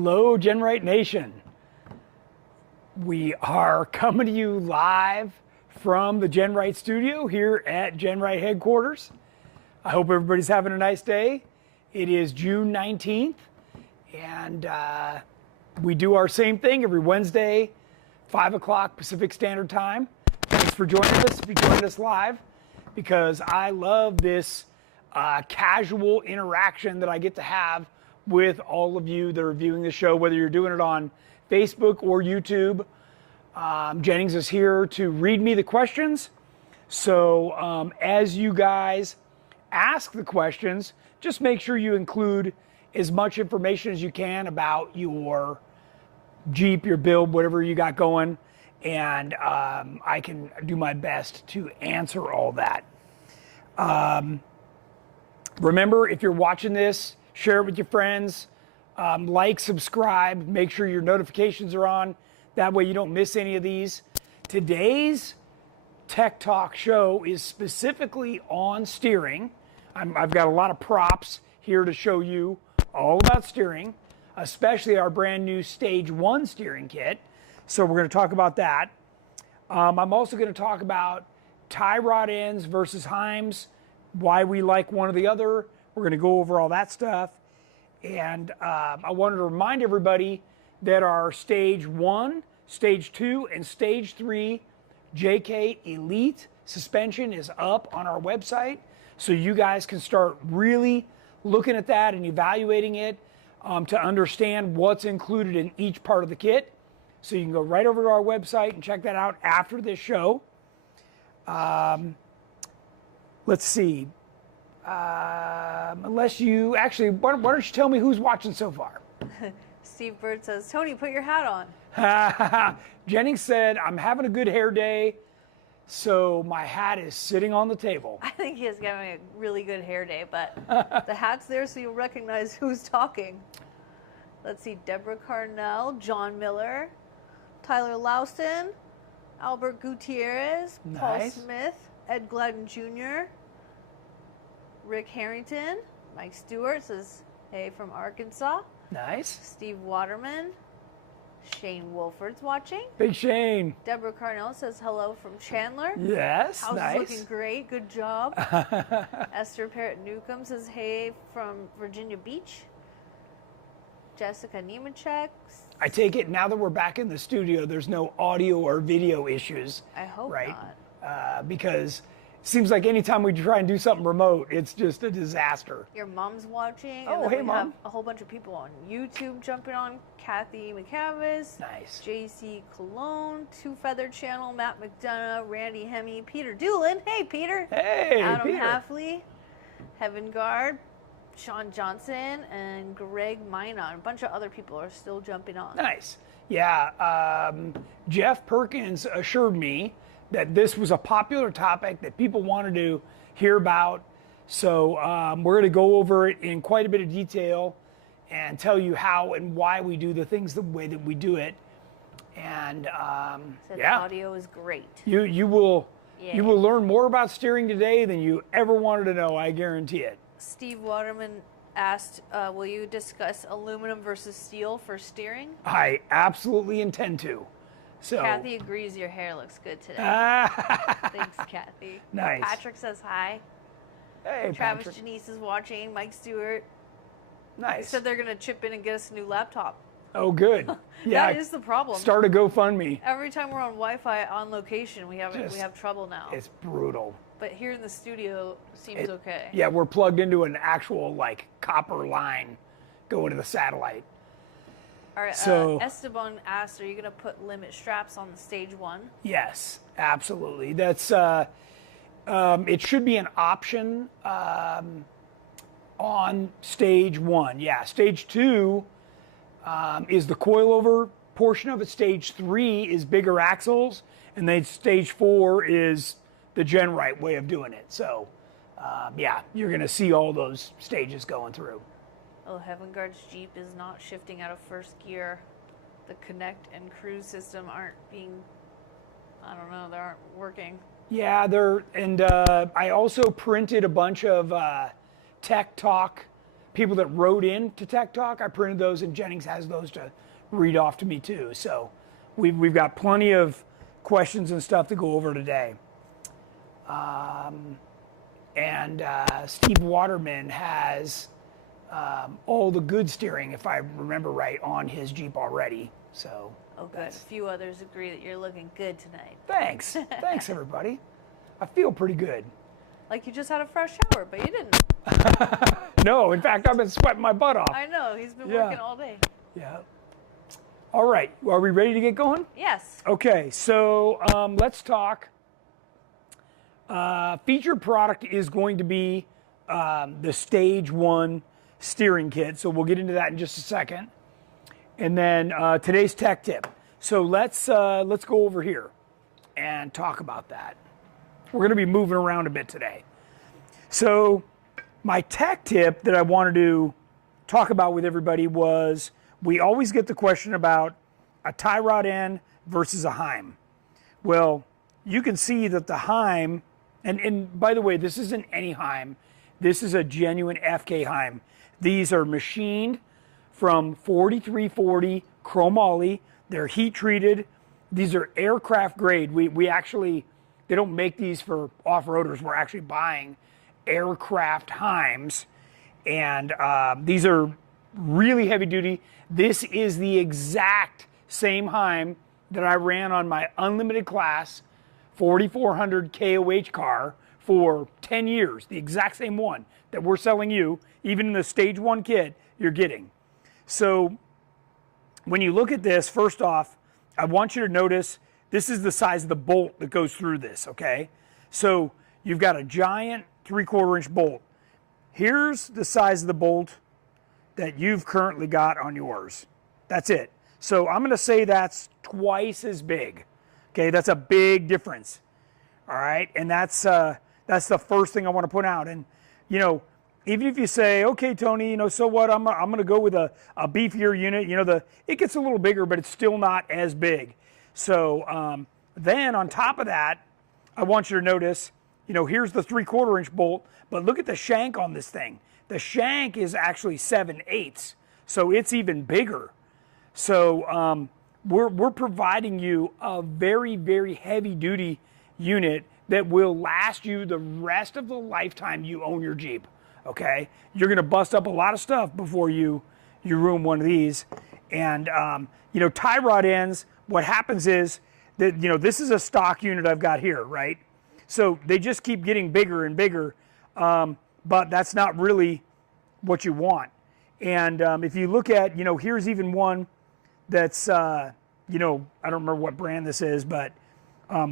Hello, GenRight Nation. We are coming to you live from the GenRight studio here at GenRight headquarters. I hope everybody's having a nice day. It is June 19th, and we do our same thing every Wednesday, 5 o'clock Pacific Standard Time. Thanks for joining us, if you joined us live, because I love this casual interaction that I get to have with all of you that are viewing the show, whether you're doing it on Facebook or YouTube. Jennings is here to read me the questions. So as you guys ask the questions, just make sure you include as much information as you can about your Jeep, your build, whatever you got going, and I can do my best to answer all that. Remember, if you're watching this, share it with your friends, like, subscribe, make sure your notifications are on. That way you don't miss any of these. Today's Tech Talk show is specifically on steering. I've got a lot of props here to show you all about steering, especially our brand new Stage 1 steering kit. So we're going to talk about that. I'm also going to talk about tie rod ends versus heims, why we like one or the other. We're going to go over all that stuff. And I wanted to remind everybody that our Stage 1, Stage 2, and Stage 3 JK Elite suspension is up on our website. So you guys can start really looking at that and evaluating it to understand what's included in each part of the kit. So you can go right over to our website and check that out after this show. Let's see. Unless you actually, why don't you tell me who's watching so far? Steve Bird says, Tony, put your hat on. Jennings said, I'm having a good hair day, so my hat is sitting on the table. I think he is having a really good hair day, but the hat's there so you'll recognize who's talking. Let's see, Deborah Carnell, John Miller, Tyler Louston, Albert Gutierrez, Nice. Paul Smith, Ed Gladden Jr., Rick Harrington, Mike Stewart says, hey from Arkansas. Nice. Steve Waterman, Shane Wolford's watching. Big Shane. Deborah Carnell says hello from Chandler. Yes, House nice. is looking great, good job. Esther Parrott Newcomb says hey from Virginia Beach. Jessica Nemechek. I take it now that we're back in the studio, there's no audio or video issues. I hope right? not. Because it seems like anytime we try and do something remote, it's just a disaster. Your mom's watching. Oh, and then hey, we Mom. have a whole bunch of people on YouTube jumping on. Kathy McCavis. Nice. JC Cologne. Two Feather Channel. Matt McDonough. Randy Hemme. Peter Doolin. Hey, Peter. Hey, Adam Peter. Halfley. Heaven Guard. Sean Johnson. And Greg Minot. A bunch of other people are still jumping on. Nice. Yeah. Jeff Perkins assured me that this was a popular topic that people wanted to hear about. So we're going to go over it in quite a bit of detail and tell you how and why we do the things the way that we do it. And Said yeah, the audio is great. you will Yeah. learn more about steering today than you ever wanted to know. I guarantee it. Steve Waterman asked, will you discuss aluminum versus steel for steering? I absolutely intend to. So Kathy agrees your hair looks good today. Thanks, Kathy. Nice. Patrick says hi. Hey, Travis Patrick. Janice is watching. Mike Stewart Nice. said they're going to chip in and get us a new laptop. Oh, good. Yeah. That is the problem. Start a GoFundMe. Every time we're on Wi-Fi on location, we have Just- trouble now. It's brutal. But here in the studio, seems okay. Yeah, we're plugged into an actual like copper line going to the satellite. All right. So- Esteban asked, "Are you going to put limit straps on the Stage 1?" Yes, absolutely. That's it should be an option on Stage 1. Yeah, Stage 2 is the coilover portion of it. Stage 3 is bigger axles, and then Stage 4 is the GenRight way of doing it. So, yeah, you're going to see all those stages going through. Oh, Heaven Guard's Jeep is not shifting out of first gear. The Connect and Cruise system aren't being, I don't know, they aren't working. Yeah, I also printed a bunch of Tech Talk people that wrote in to Tech Talk. I printed those, and Jennings has those to read off to me too. So we've got plenty of questions and stuff to go over today. And Steve Waterman has all the good steering, if I remember right, on his Jeep already. So. Oh, good. A few others agree that you're looking good tonight. Thanks. Thanks, everybody. I feel pretty good. Like you just had a fresh shower, but you didn't. No, in fact, I've been sweating my butt off. I know. He's been working all day. Yeah. All right. Are we ready to get going? Yes. Okay. So let's talk. Featured product is going to be the Stage 1 steering kit. So we'll get into that in just a second. And then today's tech tip. So let's go over here and talk about that. We're going to be moving around a bit today. So my tech tip that I wanted to talk about with everybody was, we always get the question about a tie rod end versus a heim. Well, you can see that the heim, and by the way, this isn't any heim. This is a genuine FK heim. These are machined from 4340 chromoly. They're heat treated. These are aircraft grade. We actually, they don't make these for off-roaders. We're actually buying aircraft heims. And these are really heavy duty. This is the exact same heim that I ran on my unlimited class 4400 KOH car for 10 years. The exact same one that we're selling you, even in the Stage 1 kit, you're getting. So when you look at this, first off, I want you to notice this is the size of the bolt that goes through this, okay? So you've got a giant 3/4 inch bolt. Here's the size of the bolt that you've currently got on yours. That's it. So I'm going to say that's twice as big. Okay, that's a big difference. All right, and that's the first thing I want to put out. And you know, even if you say, okay, Tony, you know, so what? I'm going to go with a beefier unit. You know, it gets a little bigger, but it's still not as big. So then on top of that, I want you to notice, you know, here's the 3/4 inch bolt, but look at the shank on this thing. The shank is actually 7/8, so it's even bigger. So we're providing you a very, very heavy duty unit that will last you the rest of the lifetime you own your Jeep. Okay, you're gonna bust up a lot of stuff before you ruin one of these. And you know, tie rod ends, what happens is that, you know, this is a stock unit I've got here, right? So they just keep getting bigger and bigger, but that's not really what you want. And if you look at, you know, here's even one that's, you know, I don't remember what brand this is, but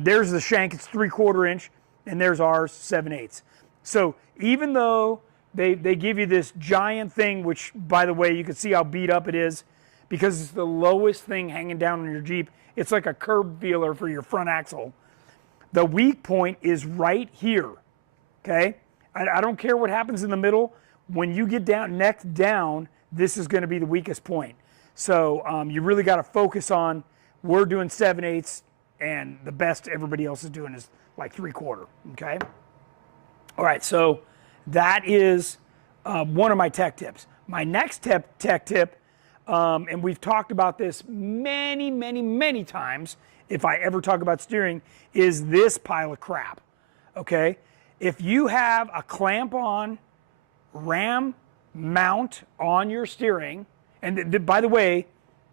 there's the shank, it's 3/4 inch, and there's ours, 7/8. So even though they give you this giant thing, which, by the way, you can see how beat up it is, because it's the lowest thing hanging down on your Jeep. It's like a curb feeler for your front axle. The weak point is right here, okay? I don't care what happens in the middle. When you get down, neck down, this is gonna be the weakest point. So you really gotta focus on, we're doing 7/8, and the best everybody else is doing is like 3/4, okay? All right, so that is one of my tech tips. My next tech tip, and we've talked about this many, many, many times, if I ever talk about steering, is this pile of crap, okay? If you have a clamp-on ram mount on your steering, and by the way,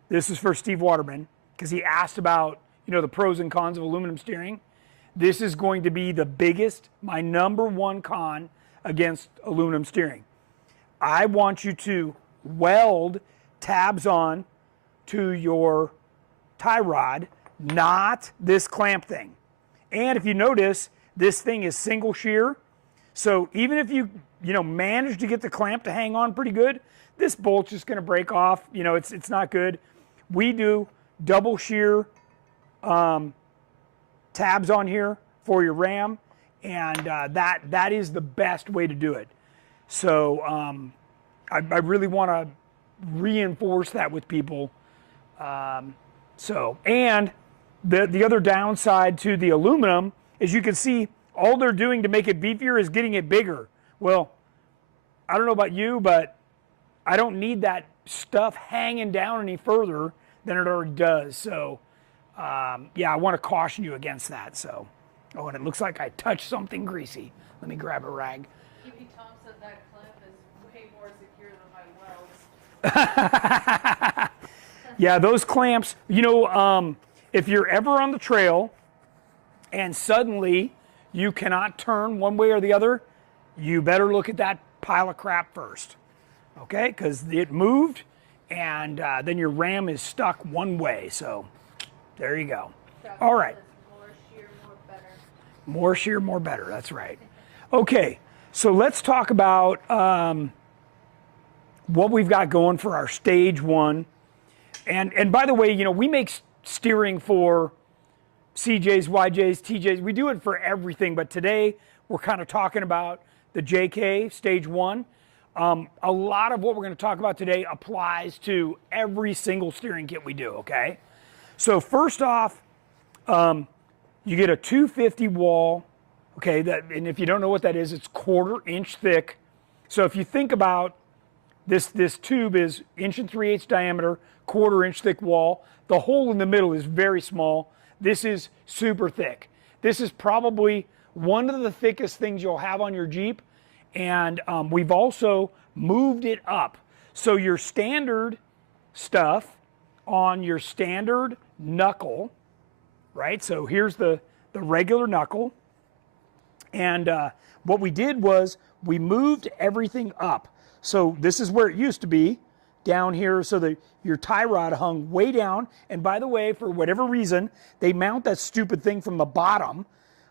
this is for Steve Waterman, because he asked about, you know, the pros and cons of aluminum steering. This is going to be the biggest, my #1 con against aluminum steering. I want you to weld tabs on to your tie rod, not this clamp thing. And if you notice, this thing is single shear. So even if you manage to get the clamp to hang on pretty good, this bolt's just going to break off. You know, it's not good. We do double shear tabs on here for your ram, and that is the best way to do it. So I really want to reinforce that with people. And the other downside to the aluminum is, you can see all they're doing to make it beefier is getting it bigger. Well, I don't know about you, but I don't need that stuff hanging down any further than it already does. So, yeah, I want to caution you against that. So, oh, and it looks like I touched something greasy. Let me grab a rag. Even Tom said that clamp is way more secure than my welds. Yeah, those clamps, you know, if you're ever on the trail and suddenly you cannot turn one way or the other, you better look at that pile of crap first, okay? Because it moved, and then your ram is stuck one way. So there you go. All right. More shear, more better. More shear, more better. That's right. Okay, so let's talk about what we've got going for our stage one. And by the way, you know, we make steering for CJs, YJs, TJs. We do it for everything, but today we're kind of talking about the JK stage one. A lot of what we're going to talk about today applies to every single steering kit we do, okay? So first off, you get a 250 wall, okay? And if you don't know what that is, it's 1/4 inch thick. So if you think about this tube is 1 3/8 diameter, 1/4 inch thick wall. The hole in the middle is very small. This is super thick. This is probably one of the thickest things you'll have on your Jeep. And we've also moved it up. So your standard stuff on your standard knuckle, right? So here's the regular knuckle. And what we did was we moved everything up. So this is where it used to be, down here, so that your tie rod hung way down. And by the way, for whatever reason, they mount that stupid thing from the bottom.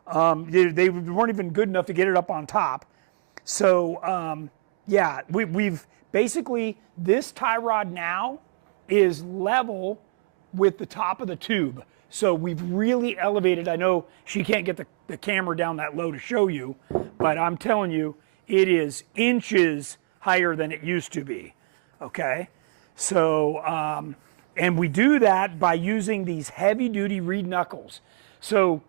They weren't even good enough to get it up on top. So yeah, we've basically, this tie rod now is level with the top of the tube. So we've really elevated. I know she can't get the camera down that low to show you, but I'm telling you, it is inches higher than it used to be, okay? So, and we do that by using these heavy-duty reed knuckles. So,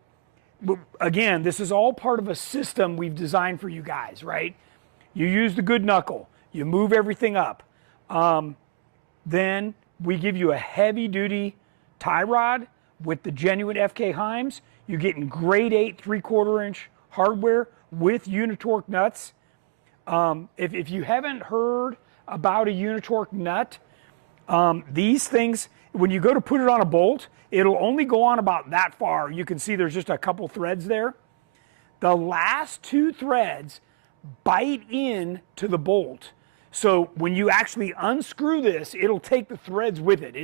again, this is all part of a system we've designed for you guys, right? You use the good knuckle, you move everything up. Then we give you a heavy-duty tie rod with the genuine FK Heims. You're getting grade 8 3/4 inch hardware with Unitorque nuts. If you haven't heard about a Unitorque nut, these things, when you go to put it on a bolt, it'll only go on about that far. You can see there's just a couple threads there. The last 2 threads bite in to the bolt. So when you actually unscrew this, it'll take the threads with it.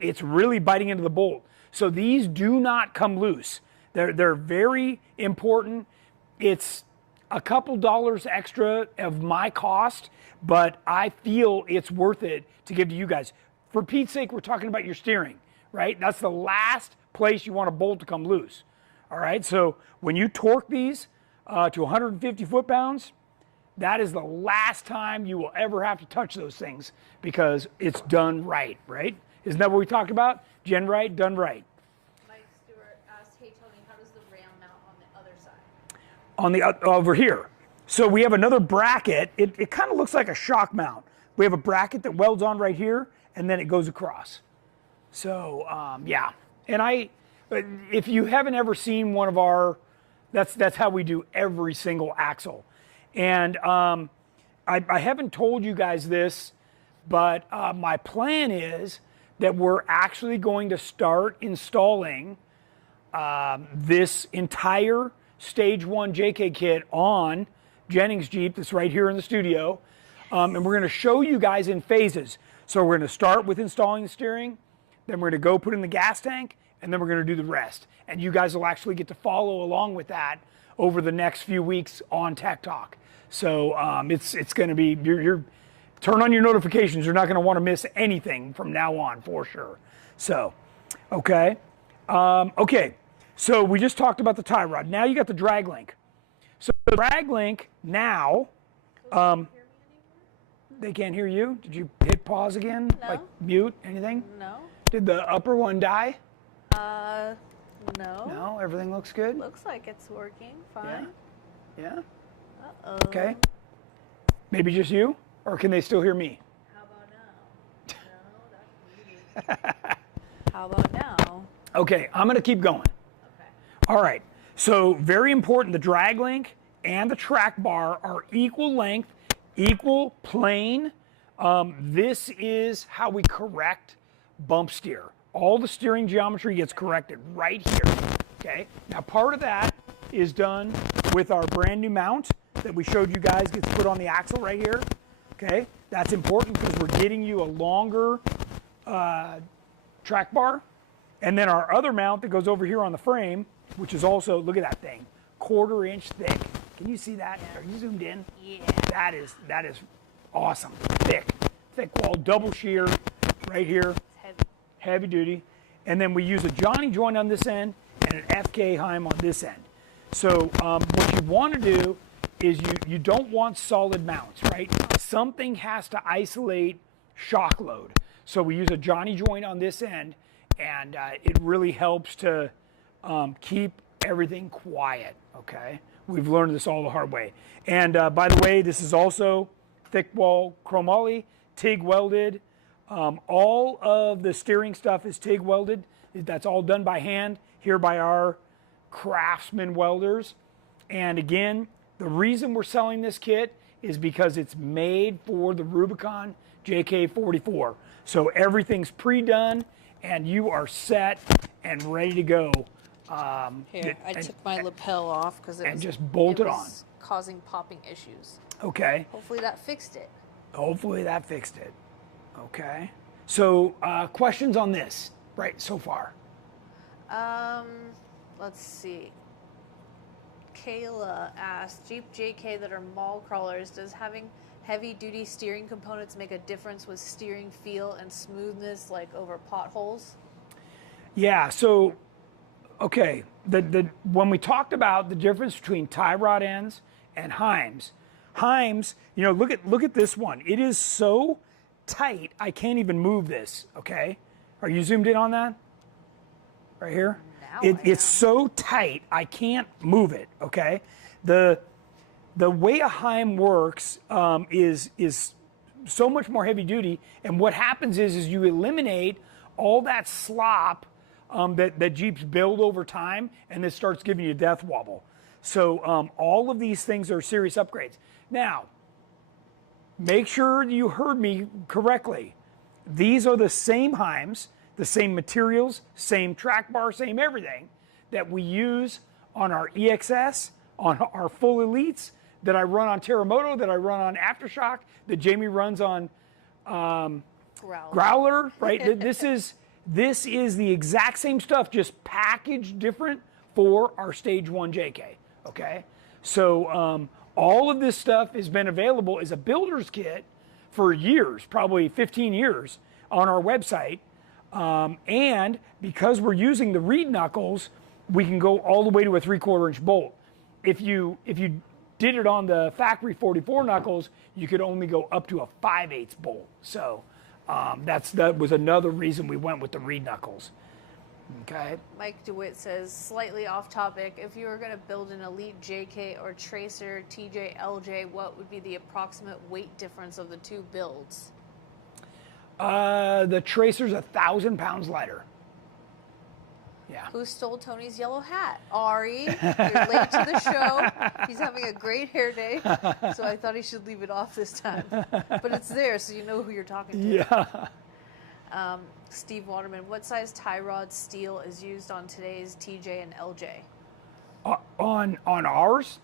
It's really biting into the bolt. So these do not come loose. They're very important. It's a couple dollars extra of my cost, but I feel it's worth it to give to you guys. For Pete's sake, we're talking about your steering, right? That's the last place you want a bolt to come loose. All right, so when you torque these to 150 foot-pounds, that is the last time you will ever have to touch those things because it's done right, right? Isn't that what we talked about? GenRight, done right. Mike Stewart asked, hey Tony, how does the ram mount on the other side? Over here. So we have another bracket. It kind of looks like a shock mount. We have a bracket that welds on right here, and then it goes across. So yeah, and if you haven't ever seen one of our, that's how we do every single axle. And I haven't told you guys this, but my plan is that we're actually going to start installing this entire Stage 1 JK kit on Jennings Jeep that's right here in the studio. And we're going to show you guys in phases. So we're going to start with installing the steering, then we're going to go put in the gas tank, and then we're going to do the rest. And you guys will actually get to follow along with that over the next few weeks on Tech Talk. So it's going to be, you're turn on your notifications. You're not going to want to miss anything from now on for sure. So, okay. Okay. So we just talked about the tie rod. Now you got the drag link. So the drag link now, they can't hear you. Did you hit pause again? No. Like mute, anything? No. Did the upper one die? No. No, everything looks good? Looks like it's working fine. Yeah? Uh-oh. Okay. Maybe just you? Or can they still hear me? How about now? No, that's weird. How about now? Okay, I'm going to keep going. Okay. All right, so very important, the drag link and the track bar are equal length, equal plane. This is how we correct bump steer. All the steering geometry gets corrected right here, okay? Now part of that is done with our brand new mount that we showed you guys gets put on the axle right here, okay? That's important because we're getting you a longer track bar. And then our other mount that goes over here on the frame, which is also, look at that thing, 1/4 inch thick. Can you see that? Are you zoomed in? Yeah. That is awesome. Thick wall, double shear right here. It's heavy. Heavy duty. And then we use a Johnny joint on this end and an FK heim on this end. So what you want to do is you don't want solid mounts, right? Something has to isolate shock load. So we use a Johnny joint on this end, and it really helps to keep everything quiet, okay? We've learned this all the hard way. And by the way, this is also thick wall chromoly, TIG welded. All of the steering stuff is TIG welded. That's all done by hand here by our craftsman welders. And again, the reason we're selling this kit is because it's made for the Rubicon JK44. So everything's pre-done and you are set and ready to go. Here, I took my lapel off because it was just bolt it on. Causing popping issues. Okay. Hopefully that fixed it. Hopefully that fixed it. Okay. So questions on this, right, so far? Let's see. Kayla asked, Jeep JK that are mall crawlers, does having heavy-duty steering components make a difference with steering feel and smoothness, like over potholes? Yeah, so, okay, when we talked about the difference between tie rod ends and heims, you know, look at this one. It is so tight, I can't even move this, okay? Are you zoomed in on that? Right here? It's so tight, I can't move it, okay? The way a heim works is so much more heavy duty, and what happens is you eliminate all that slop that Jeeps build over time, and this starts giving you a death wobble. So all of these things are serious upgrades. Now, make sure you heard me correctly. These are the same heims, the same materials, same track bar, same everything that we use on our EXS, on our full elites, that I run on Terremoto, that I run on Aftershock, that Jamie runs on Growler, right? This is the exact same stuff, just packaged different for our Stage 1 JK, okay? So all of this stuff has been available as a builder's kit for years, probably 15 years on our website. And because we're using the reed knuckles, we can go all the way to a 3/4 inch bolt. If you did it on the factory 44 knuckles, you could only go up to a 5/8 bolt. So that was another reason we went with the reed knuckles. Okay. Mike DeWitt says, slightly off topic, if you were going to build an Elite JK or Tracer TJ LJ, what would be the approximate weight difference of the two builds? The Tracer's 1,000 pounds lighter. Yeah. Who stole Tony's yellow hat? Ari, you're late to the show. He's having a great hair day, so I thought he should leave it off this time. But it's there, so you know who you're talking to. Yeah. Steve Waterman, what size tie rod steel is used on today's TJ and LJ? On ours,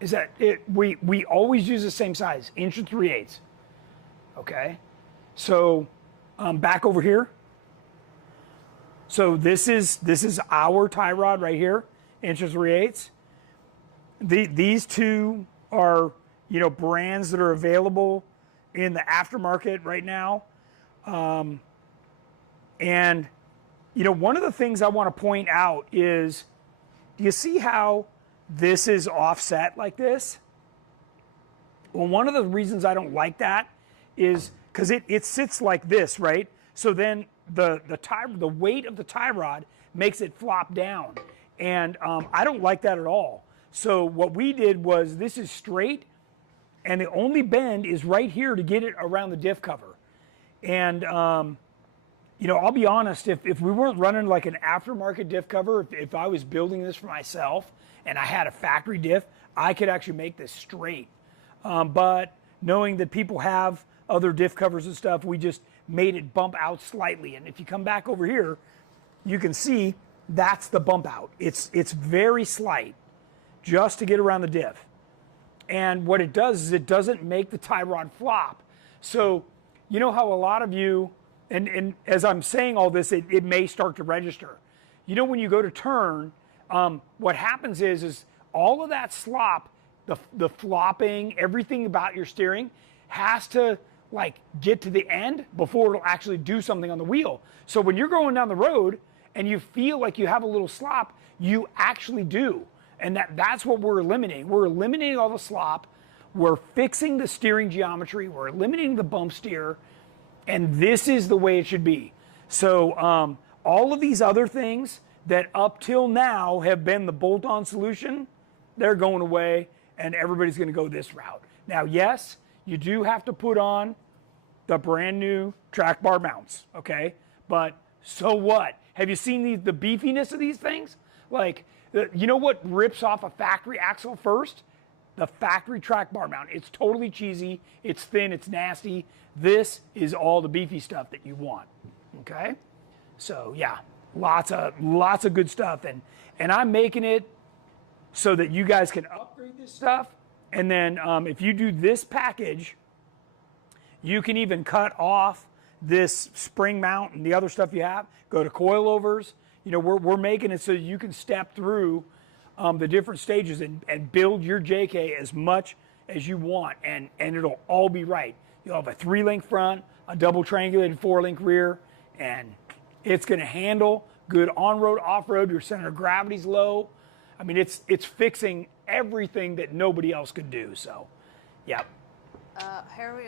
is that it? We always use the same size, 1 3/8 inches. Okay. So back over here. So this is our tie rod right here, 1 3/8 inches. These two are, you know, brands that are available in the aftermarket right now. And, you know, one of the things I want to point out is, do you see how this is offset like this? Well, one of the reasons I don't like that is because it sits like this, right? So then the weight of the tie rod makes it flop down. And I don't like that at all. So what we did was, this is straight, And the only bend is right here to get it around the diff cover. And, you know, I'll be honest, if we weren't running like an aftermarket diff cover, if I was building this for myself and I had a factory diff, I could actually make this straight. But knowing that people have other diff covers and stuff, we just made it bump out slightly. And if you come back over here, you can see that's the bump out. It's very slight, just to get around the diff. And what it does is it doesn't make the tie rod flop. So you know how a lot of you, and as I'm saying all this, it may start to register. You know, when you go to turn, what happens is all of that slop, the flopping, everything about your steering has to like get to the end before it'll actually do something on the wheel. So when you're going down the road and you feel like you have a little slop, you actually do. And that's what we're eliminating. We're eliminating all the slop. We're fixing the steering geometry. We're eliminating the bump steer. And this is the way it should be. So all of these other things that up till now have been the bolt-on solution, they're going away, and everybody's going to go this route. Now, yes, you do have to put on the brand new track bar mounts, okay? But so what? Have you seen the beefiness of these things? Like, you know what rips off a factory axle first? The factory track bar mount. It's totally cheesy, it's thin, it's nasty. This is all the beefy stuff that you want, okay? So yeah, lots of good stuff. And I'm making it so that you guys can upgrade this stuff. And then if you do this package, you can even cut off this spring mount and the other stuff you have, go to coilovers. You know, we're making it so you can step through the different stages and build your JK as much as you want, and it'll all be right. You'll have a 3-link front, a double triangulated 4-link rear, and it's going to handle good on-road, off-road. Your center of gravity's low. I mean, it's fixing everything that nobody else could do. So, yeah. Harry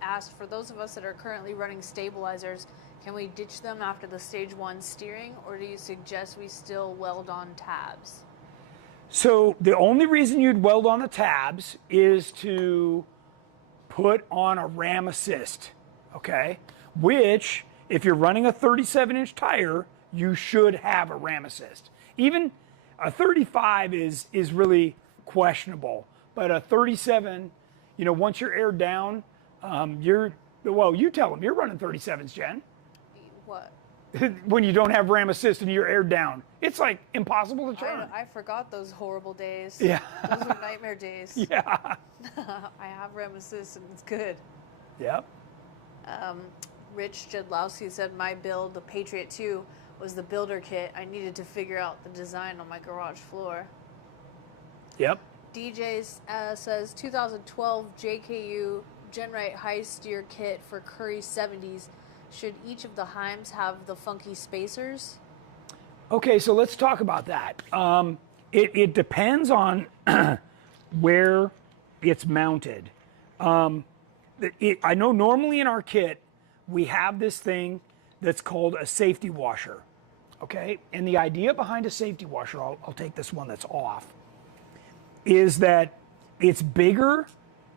asked, for those of us that are currently running stabilizers, can we ditch them after the stage 1 steering, or do you suggest we still weld on tabs? So the only reason you'd weld on the tabs is to put on a ram assist, okay? Which, if you're running a 37-inch tire, you should have a ram assist. Even a 35 is really questionable, but a 37, you know, once you're aired down, well, you tell them, you're running 37s, Jen. What? When you don't have ram assist and you're aired down. It's like impossible to turn. I forgot those horrible days. Yeah. Those were nightmare days. Yeah. I have ram assist and it's good. Yep. Rich Jedlowski said my build, the Patriot 2, was the builder kit. I needed to figure out the design on my garage floor. Yep. DJ says 2012 JKU GenRight high steer kit for Curry 70s. Should each of the Heims have the funky spacers? Okay, so let's talk about that. It depends on where it's mounted. I know normally in our kit, we have this thing that's called a safety washer, okay? And the idea behind a safety washer, I'll take this one that's off, is that it's bigger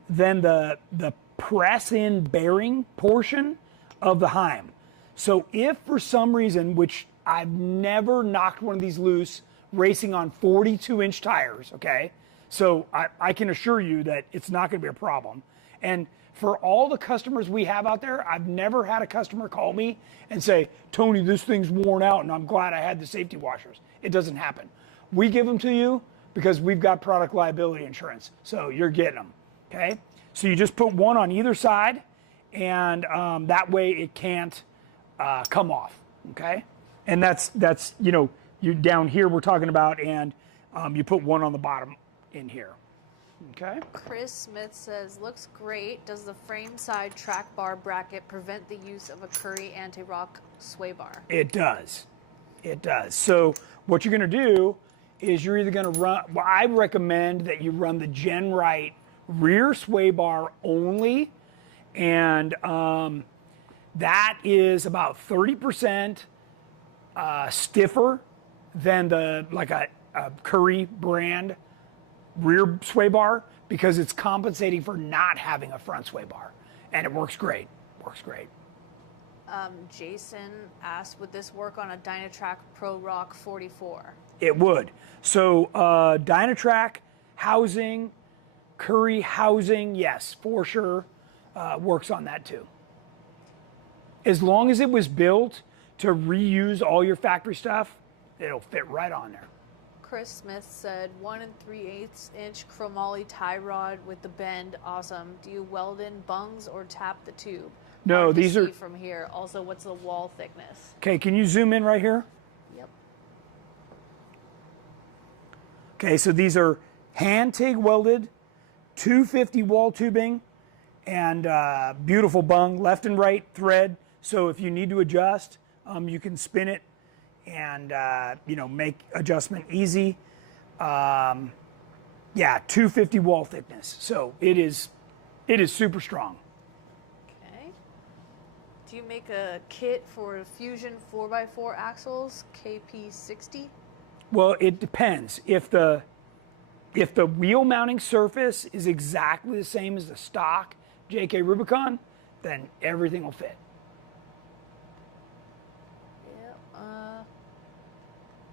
than the press-in bearing portion of the Heim. So if for some reason, which I've never knocked one of these loose racing on 42-inch tires, okay? So I can assure you that it's not going to be a problem. And for all the customers we have out there, I've never had a customer call me and say, Tony, this thing's worn out and I'm glad I had the safety washers. It doesn't happen. We give them to you because we've got product liability insurance. So you're getting them, okay? So you just put one on either side, and that way it can't come off, okay? And that's you know, you down here we're talking about, and you put one on the bottom in here, okay? Chris Smith says, looks great. Does the frame side track bar bracket prevent the use of a Curry anti-rock sway bar? It does. It does. So what you're going to do is you're either going to run, well, I recommend that you run the GenRight rear sway bar only, and that is about 30% stiffer than like a Curry brand rear sway bar because it's compensating for not having a front sway bar. And it works great. Works great. Jason asked, would this work on a Dynatrac Pro Rock 44? It would. So Dynatrac housing, Curry housing, yes, for sure, works on that too. As long as it was built to reuse all your factory stuff, it'll fit right on there. Chris Smith said 1 3/8 inch chromoly tie rod with the bend, awesome. Do you weld in bungs or tap the tube? No, Hard to these are see from here. Also, what's the wall thickness? Okay, can you zoom in right here? Yep. Okay, so these are hand TIG welded, 250 wall tubing, and beautiful bung, left and right thread. So if you need to adjust, you can spin it and make adjustment easy. Yeah, 250 wall thickness. So it is super strong. Okay. Do you make a kit for Fusion 4x4 axles, KP60? Well, it depends. If the wheel mounting surface is exactly the same as the stock JK Rubicon, then everything will fit. Yeah.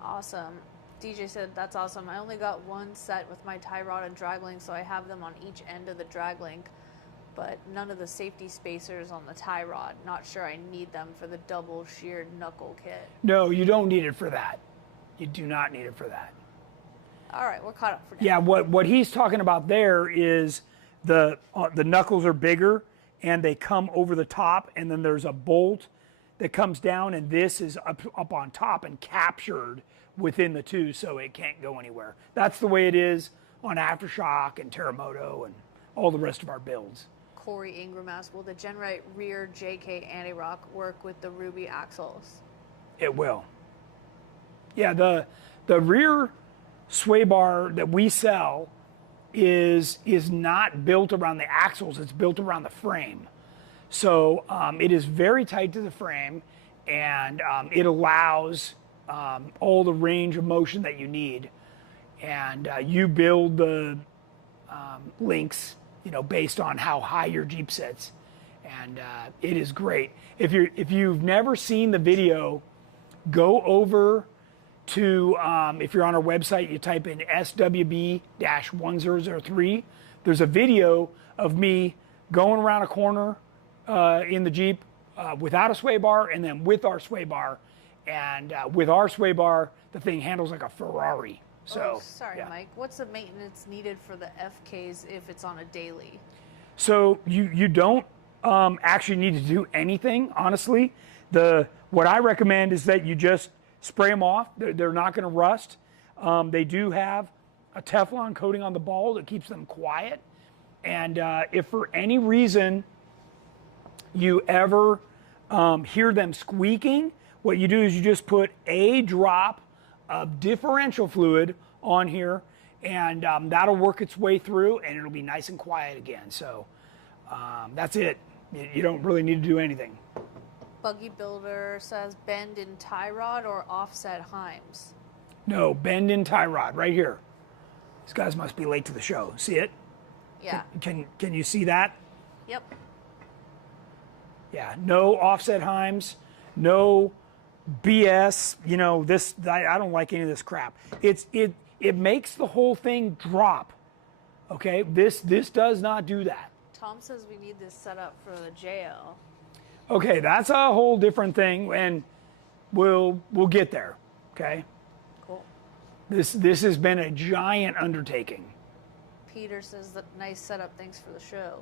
Awesome. DJ said, that's awesome. I only got one set with my tie rod and drag link, so I have them on each end of the drag link, but none of the safety spacers on the tie rod. Not sure I need them for the double sheared knuckle kit. No, you don't need it for that. You do not need it for that. All right, we're caught up for now. Yeah, what he's talking about there is the knuckles are bigger and they come over the top, and then there's a bolt that comes down, and this is up on top and captured within the two, so it can't go anywhere. That's the way it is on Aftershock and Terremoto and all the rest of our builds. Corey Ingram asked, will the GenRight rear JK anti-rock work with the Ruby axles? It will. Yeah, the rear sway bar that we sell is not built around the axles, it's built around the frame. So it is very tight to the frame, and it allows all the range of motion that you need. And you build the links, based on how high your Jeep sits. And it is great. If you've never seen the video, go over to, if you're on our website, you type in SWB-1003. There's a video of me going around a corner in the Jeep without a sway bar, and then with our sway bar. And with our sway bar, the thing handles like a Ferrari. So, sorry, yeah. Mike. What's the maintenance needed for the FKs if it's on a daily? So you don't actually need to do anything, honestly. What I recommend is that you just spray them off. They're not going to rust. They do have a Teflon coating on the ball that keeps them quiet. And if for any reason you ever hear them squeaking, what you do is you just put a drop of differential fluid on here, and that'll work its way through, and it'll be nice and quiet again. So that's it. You don't really need to do anything. Buggy Builder says bend in tie rod or offset heims. No, bend in tie rod right here. These guys must be late to the show. See it? Yeah. Can you see that? Yep. Yeah. No offset heims. No BS. I don't like any of this crap. It makes the whole thing drop. Okay. This does not do that. Tom says we need this set up for the JL. Okay, that's a whole different thing, and we'll get there. Okay. Cool. This has been a giant undertaking. Peter says that nice setup. Thanks for the show.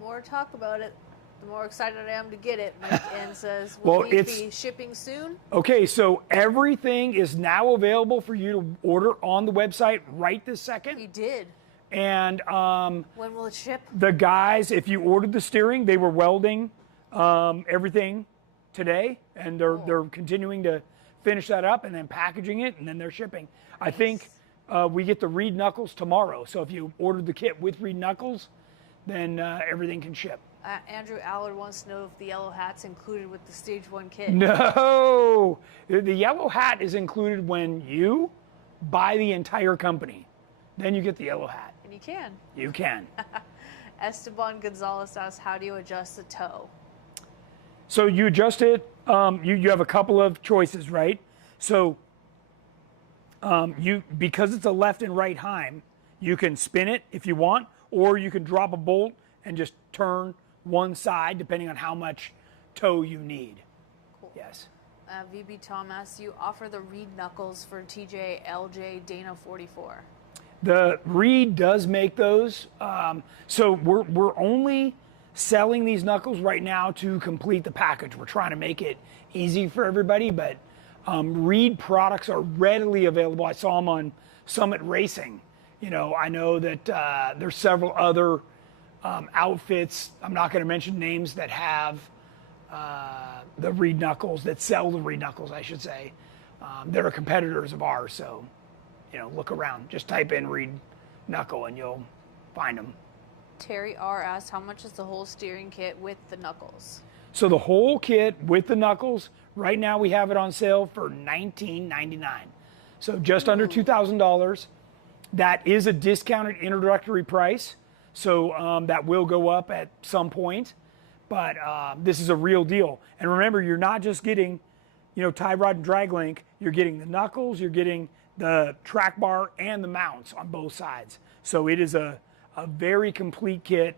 More talk about it, the more excited I am to get it. Mike N says, will we be shipping soon? Okay, so everything is now available for you to order on the website right this second. He did. And when will it ship? The guys, if you ordered the steering, they were welding everything today, and they're continuing to finish that up and then packaging it, and then they're shipping. Nice. I think we get the reed knuckles tomorrow. So if you ordered the kit with reed knuckles, then everything can ship. Andrew Allard wants to know if the yellow hat's included with the Stage 1 kit. No, the yellow hat is included when you buy the entire company. Then you get the yellow hat. And you can. You can. Esteban Gonzalez asks, how do you adjust the toe? So you adjust it. You have a couple of choices, right? So because it's a left and right heim, you can spin it if you want, or you can drop a bolt and just turn one side depending on how much toe you need. Cool. Yes. VB Thomas, you offer the reed knuckles for TJ, LJ, Dana 44. The Reed does make those. So we're only selling these knuckles right now to complete the package. We're trying to make it easy for everybody, but Reed products are readily available. I saw them on Summit Racing. You know, I know that there's several other outfits, I'm not going to mention names, that have the Reed knuckles, that sell the Reed knuckles, I should say. That are competitors of ours, so, you know, look around. Just type in Reed knuckle and you'll find them. Terry R. asked, how much is the whole steering kit with the knuckles? So the whole kit with the knuckles, right now we have it on sale for $19.99. So just under $2,000. That is a discounted introductory price. So that will go up at some point. But this is a real deal. And remember, you're not just getting, you know, tie rod and drag link. You're getting the knuckles, you're getting the track bar and the mounts on both sides. So it is a very complete kit.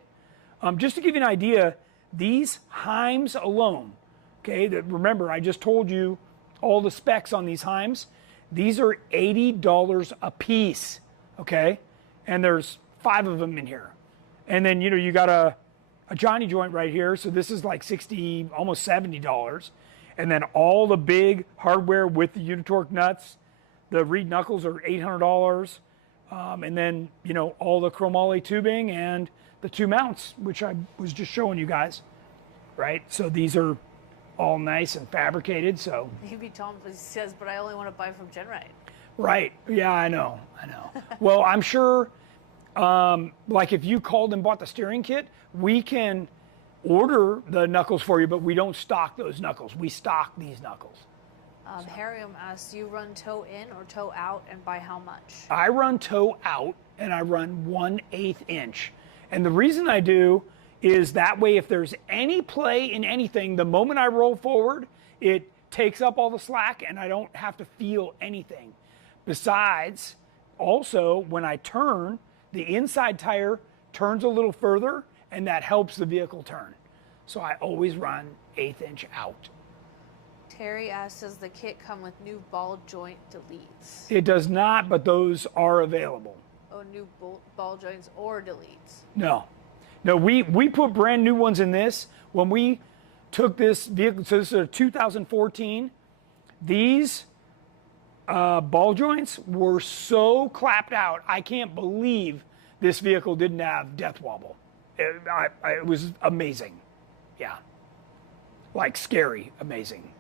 Just to give you an idea, these heims alone, okay, remember I just told you all the specs on these heims. These are $80 a piece, okay? And there's 5 of them in here. And then, you know, you got a Johnny joint right here, so this is like $60, almost $70. And then all the big hardware with the Unitorque nuts, the Reed knuckles are $800. And then, you know, all the chromoly tubing and the 2 mounts, which I was just showing you guys, right? So these are all nice and fabricated, so. Maybe Tom says, but I only want to buy from GenRight. Right, yeah, I know. Well, I'm sure, like if you called and bought the steering kit, we can order the knuckles for you, but we don't stock those knuckles. We stock these knuckles. Harium asks, do you run toe in or toe out, and by how much? I run toe out, and I run 1/8 inch. And the reason I do is that way if there's any play in anything, the moment I roll forward, it takes up all the slack and I don't have to feel anything. Besides, also, when I turn, the inside tire turns a little further, and that helps the vehicle turn. So I always run 1/8 inch out. Terry asks, does the kit come with new ball joint deletes? It does not, but those are available. Oh, new ball joints or deletes? No, we put brand new ones in this. When we took this vehicle, so this is a 2014, these ball joints were so clapped out, I can't believe this vehicle didn't have death wobble. It was amazing. Yeah. Like scary amazing.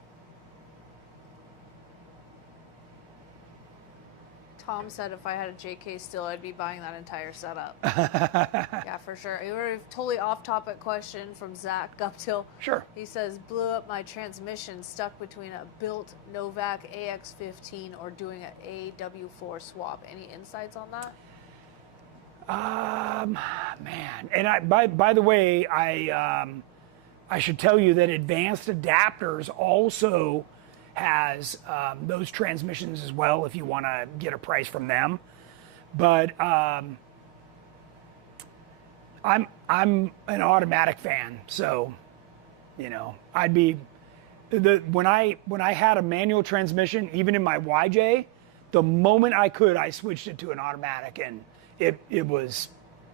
Tom said if I had a JK still, I'd be buying that entire setup. Yeah, for sure. A totally off-topic question from Zach Guptill. Sure. He says, blew up my transmission stuck between a built Novak AX15 or doing an AW4 swap. Any insights on that? Man. And by the way, I should tell you that Advanced Adapters also has those transmissions as well if you want to get a price from them. But I'm an automatic fan, so you know I'd be when I had a manual transmission, even in my YJ, the moment I could, I switched it to an automatic, and it was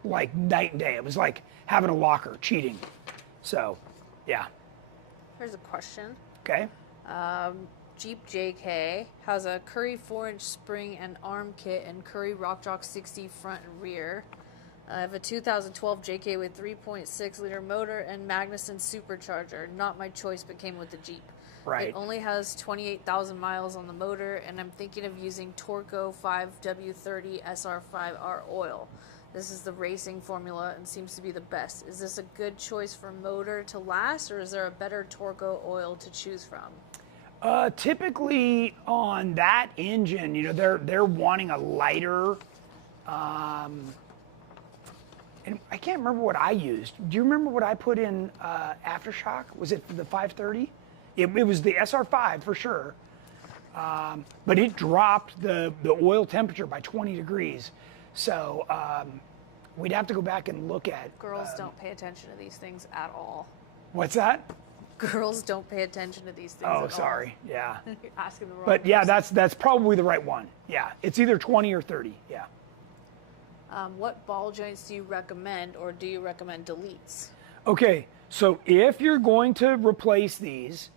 like night and day. It was like having a locker, cheating. So, yeah. Here's a question. Okay. Jeep JK has a Curry 4-inch spring and arm kit and Curry Rock 60 front and rear. I have a 2012 JK with 3.6 liter motor and Magnuson supercharger. Not my choice, but came with the Jeep. Right. It only has 28,000 miles on the motor, and I'm thinking of using Torco 5W30 SR5R oil. This is the racing formula and seems to be the best. Is this a good choice for motor to last, or is there a better Torco oil to choose from? Typically on that engine, you know, they're wanting a lighter, and I can't remember what I used. Do you remember what I put in aftershock? Was it the 530? It was the SR5 for sure. But it dropped the oil temperature by 20 degrees. So we'd have to go back and look at. Girls don't pay attention to these things at all. What's that? Girls don't pay attention to these things Oh, at sorry. all. Yeah. You're asking the wrong But yeah, person. that's probably the right one. Yeah. It's either 20 or 30. Yeah. What ball joints do you recommend, or do you recommend deletes? Okay. So if you're going to replace these,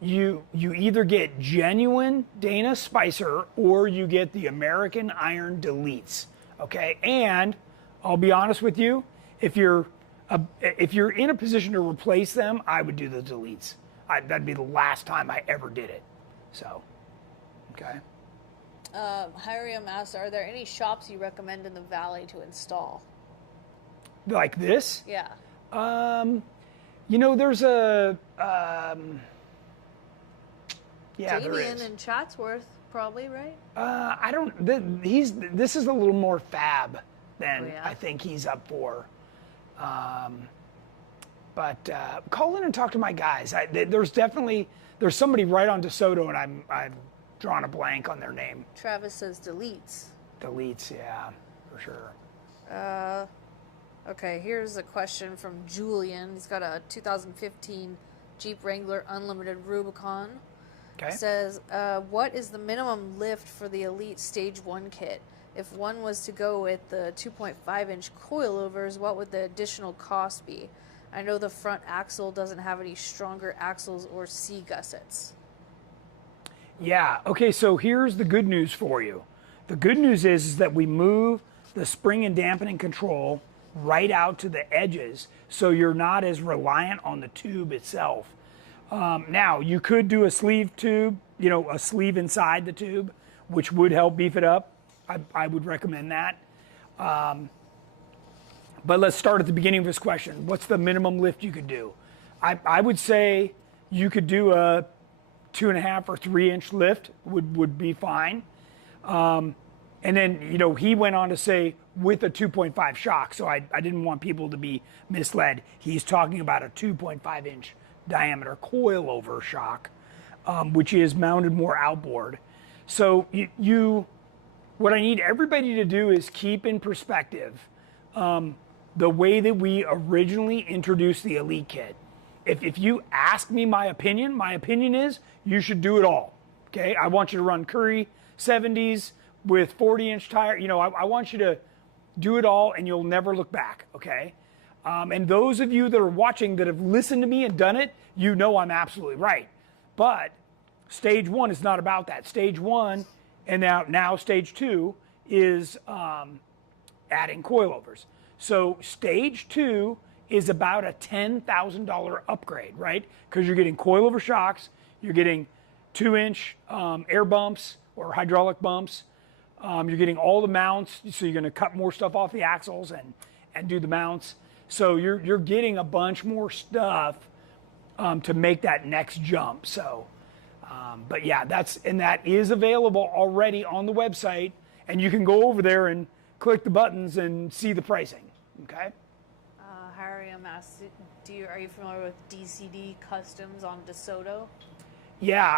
you either get genuine Dana Spicer or you get the American Iron deletes. Okay. And I'll be honest with you, if you're in a position to replace them, I would do the deletes. That'd be the last time I ever did it. So, okay. Hiram asks, are there any shops you recommend in the Valley to install? Like this? Yeah. You know, there's a, yeah, there Damien is. in Chatsworth, probably, right? I don't, this is a little more fab than Oh, yeah? I think he's up for. But call in and talk to my guys. There's somebody right on DeSoto, and I'm drawing a blank on their name. Travis says deletes. Deletes, yeah, for sure. Okay, here's a question from Julian. He's got a 2015 Jeep Wrangler Unlimited Rubicon. Okay. Says, what is the minimum lift for the Elite Stage 1 kit? If one was to go with the 2.5-inch coilovers, what would the additional cost be? I know the front axle doesn't have any stronger axles or C-gussets. Yeah, okay, so here's the good news for you. The good news is that we move the spring and dampening control right out to the edges, so you're not as reliant on the tube itself. Now, you could do a sleeve tube, you know, a sleeve inside the tube, which would help beef it up. I would recommend that. But let's start at the beginning of this question. What's the minimum lift you could do? I would say you could do a 2.5 or 3-inch lift would be fine. And then, you know, he went on to say with a 2.5 shock, so I didn't want people to be misled. He's talking about a 2.5-inch diameter coilover shock, which is mounted more outboard. So what I need everybody to do is keep in perspective the way that we originally introduced the Elite kit. If you ask me my opinion is you should do it all. Okay, I want you to run Curry 70s with 40-inch tire. You know, I want you to do it all, and you'll never look back. Okay, and those of you that are watching that have listened to me and done it, you know I'm absolutely right. But stage 1 is not about that. Stage 1, and now stage 2 is adding coilovers. So stage 2 is about a $10,000 upgrade, right? Because you're getting coilover shocks, you're getting 2-inch air bumps or hydraulic bumps, you're getting all the mounts, so you're going to cut more stuff off the axles and do the mounts. So you're getting a bunch more stuff to make that next jump. So, but yeah, that is available already on the website, and you can go over there and click the buttons and see the pricing. Okay. Hiram asks, are you familiar with DCD Customs on DeSoto? Yeah,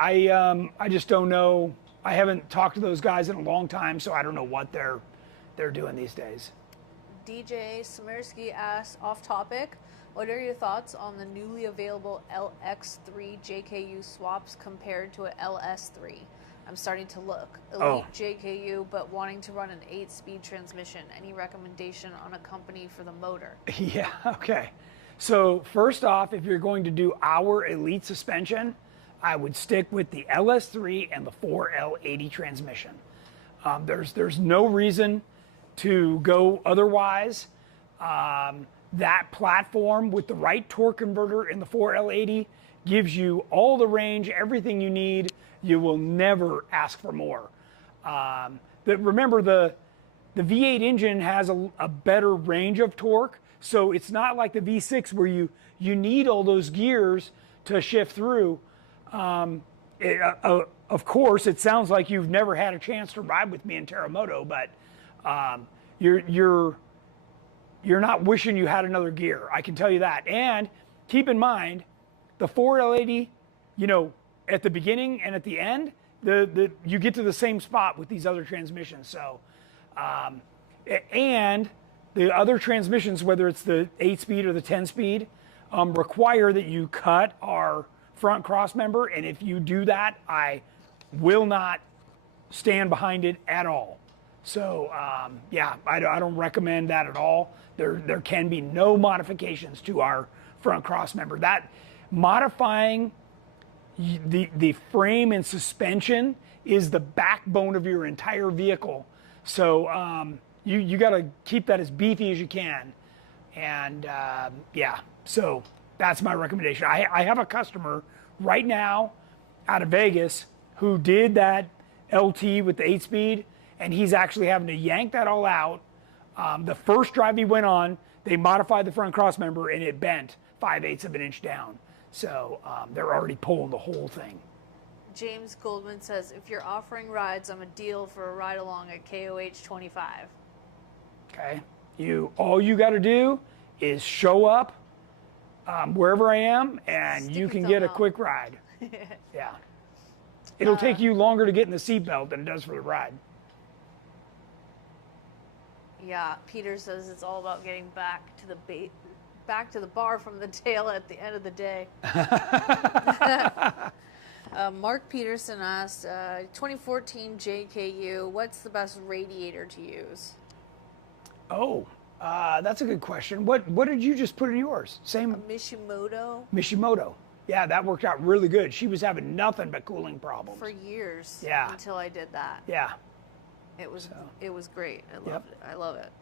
I just don't know. I haven't talked to those guys in a long time, so I don't know what they're doing these days. DJ Smirsky asks, off topic, what are your thoughts on the newly available LX3 JKU swaps compared to a LS3? I'm starting to look. Elite JKU, but wanting to run an 8-speed transmission. Any recommendation on a company for the motor? Yeah, okay. So first off, if you're going to do our Elite suspension, I would stick with the LS3 and the 4L80 transmission. There's no reason to go otherwise. That platform with the right torque converter in the 4L80 gives you all the range, everything you need. You will never ask for more. Remember, the V8 engine has a better range of torque, so it's not like the V6 where you need all those gears to shift through. Of course, it sounds like you've never had a chance to ride with me in Terremoto, but you're not wishing you had another gear. I can tell you that. And keep in mind, the 4L80, at the beginning and at the end, you get to the same spot with these other transmissions. So, and the other transmissions, whether it's the 8-speed or the 10-speed, require that you cut our front cross member, and if you do that, I will not stand behind it at all. So yeah, I don't recommend that at all. There can be no modifications to our front cross member. That modifying the frame and suspension is the backbone of your entire vehicle. So you got to keep that as beefy as you can. And yeah, so that's my recommendation. I have a customer right now out of Vegas who did that LT with the 8-speed, and he's actually having to yank that all out. The first drive he went on, they modified the front cross member and it bent 5/8 of an inch down. So they're already pulling the whole thing. James Goldman says, if you're offering rides, I'm a deal for a ride along at KOH 25. Okay, all you got to do is show up wherever I am, and Stick you your can thumb get a out. quick ride. Yeah, it'll take you longer to get in the seatbelt than it does for the ride. Yeah, Peter says it's all about getting back to the bar from the tail at the end of the day. Mark Peterson asked, 2014 JKU, what's the best radiator to use? Oh, that's a good question. What did you just put in yours? Same Mishimoto. Yeah, that worked out really good. She was having nothing but cooling problems. For years. Yeah. Until I did that. Yeah. It was great. I loved Yep. it. I love it.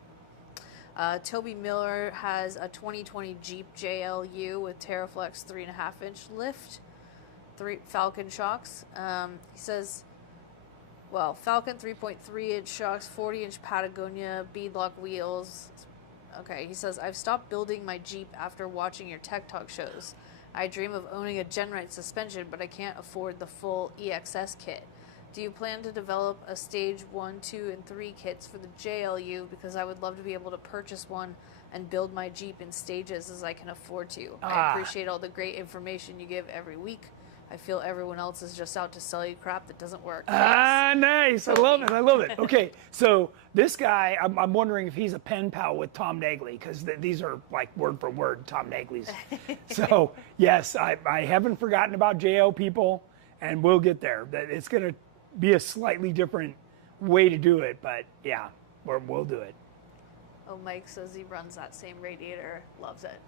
Toby Miller has a 2020 Jeep JLU with Terraflex 3.5-inch lift, 3 Falcon shocks. He says, Falcon 3.3-inch shocks, 40-inch Patagonia beadlock wheels. Okay, he says, I've stopped building my Jeep after watching your Tech Talk shows. I dream of owning a GenRight suspension, but I can't afford the full EXS kit. Do you plan to develop a stage 1, 2, and 3 kits for the JLU? Because I would love to be able to purchase one and build my Jeep in stages as I can afford to. I appreciate all the great information you give every week. I feel everyone else is just out to sell you crap that doesn't work. Nice. I love it. Okay, so this guy, I'm wondering if he's a pen pal with Tom Nagley, because these are like word for word Tom Nagley's. So yes, I haven't forgotten about JL people, and we'll get there. It's going to be a slightly different way to do it, but yeah, we'll do it. Oh, Mike says he runs that same radiator. Loves it.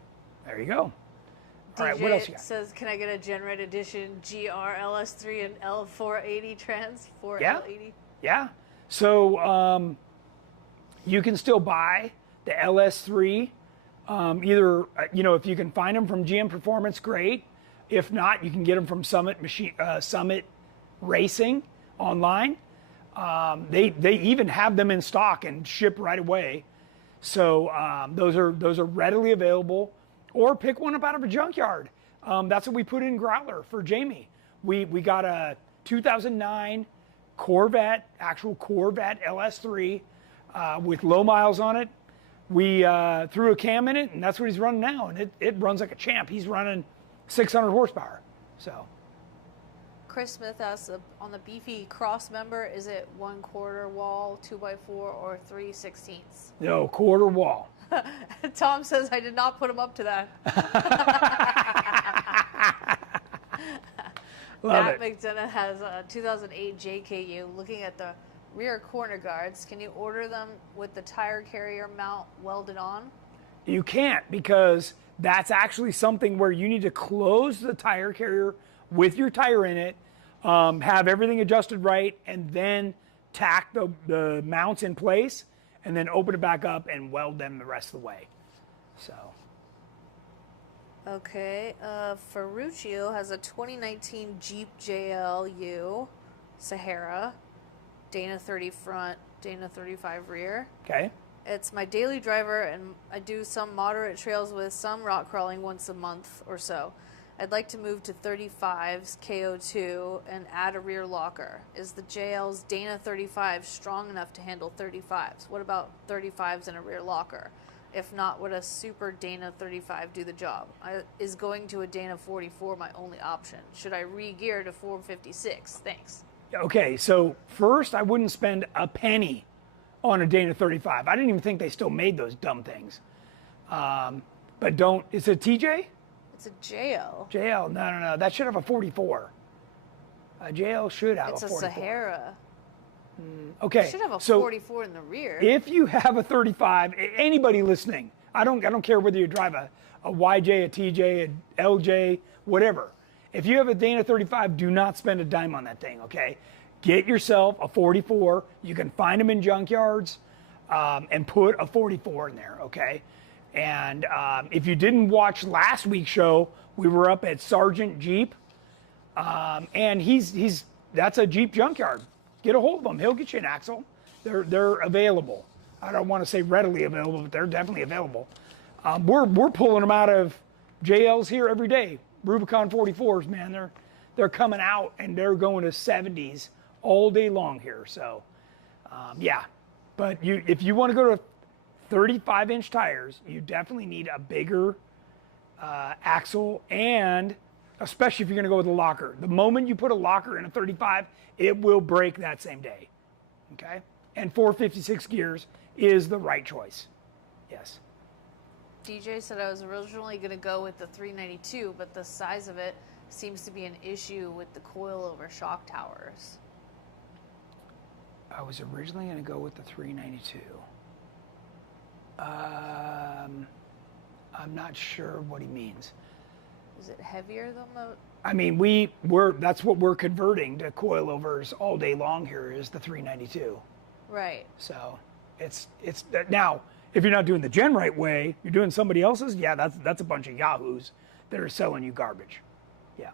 There you go. All DJ right, what else you got? says, can I get a GenRight Edition GR LS3 and L480 trans? 4L80? Yeah. So you can still buy the LS3. Either, if you can find them from GM Performance, great. If not, you can get them from Summit Racing online. They even have them in stock and ship right away. So those are readily available. Or pick one up out of a junkyard. That's what we put in Growler for Jamie. We got a 2009 actual Corvette LS3 with low miles on it. We threw a cam in it, and that's what he's running now. And it runs like a champ. He's running 600 horsepower. So. Chris Smith asks, on the beefy cross member, is it 1/4 wall, 2x4, or 3/16? No, quarter wall. Tom says, I did not put him up to that. Matt McDonough has a 2008 JKU. Looking at the rear corner guards, can you order them with the tire carrier mount welded on? You can't, because that's actually something where you need to close the tire carrier with your tire in it, have everything adjusted right, and then tack the mounts in place, and then open it back up and weld them the rest of the way. So. Okay, Ferruccio has a 2019 Jeep JLU Sahara, Dana 30 front, Dana 35 rear. Okay. It's my daily driver, and I do some moderate trails with some rock crawling once a month or so. I'd like to move to 35s KO2 and add a rear locker. Is the JL's Dana 35 strong enough to handle 35s? What about 35s and a rear locker? If not, would a super Dana 35 do the job? Is going to a Dana 44 my only option? Should I re-gear to 456? Thanks. Okay, so first, I wouldn't spend a penny on a Dana 35. I didn't even think they still made those dumb things. But don't, it's a TJ? It's a JL. JL, no. That should have a 44. A JL should have It's a 44. It's a Sahara. Okay. It should have a so 44 in the rear. if you have a 35, anybody listening, I don't care whether you drive a YJ, a TJ, a LJ, whatever. If you have a Dana 35, do not spend a dime on that thing, okay? Get yourself a 44. You can find them in junkyards and put a 44 in there, okay? And if you didn't watch last week's show, we were up at Sergeant Jeep, and that's a Jeep junkyard. Get a hold of him. He'll get you an axle. They're available. I don't want to say readily available, but they're definitely available. We're pulling them out of JLs here every day. Rubicon 44s, man, they're coming out and they're going to 70s all day long here. So, yeah. But if you want to go to 35-inch tires, you definitely need a bigger axle, and especially if you're going to go with a locker. The moment you put a locker in a 35, it will break that same day. Okay? And 456 gears is the right choice. Yes. DJ said I was originally going to go with the 392, but the size of it seems to be an issue with the coilover shock towers. I was originally going to go with the 392. I'm not sure what he means. Is it heavier than the... I mean, that's what we're converting to coilovers all day long here is the 392. Right. So it's now, if you're not doing the GenRight way, you're doing somebody else's, yeah, that's a bunch of yahoos that are selling you garbage. Yeah.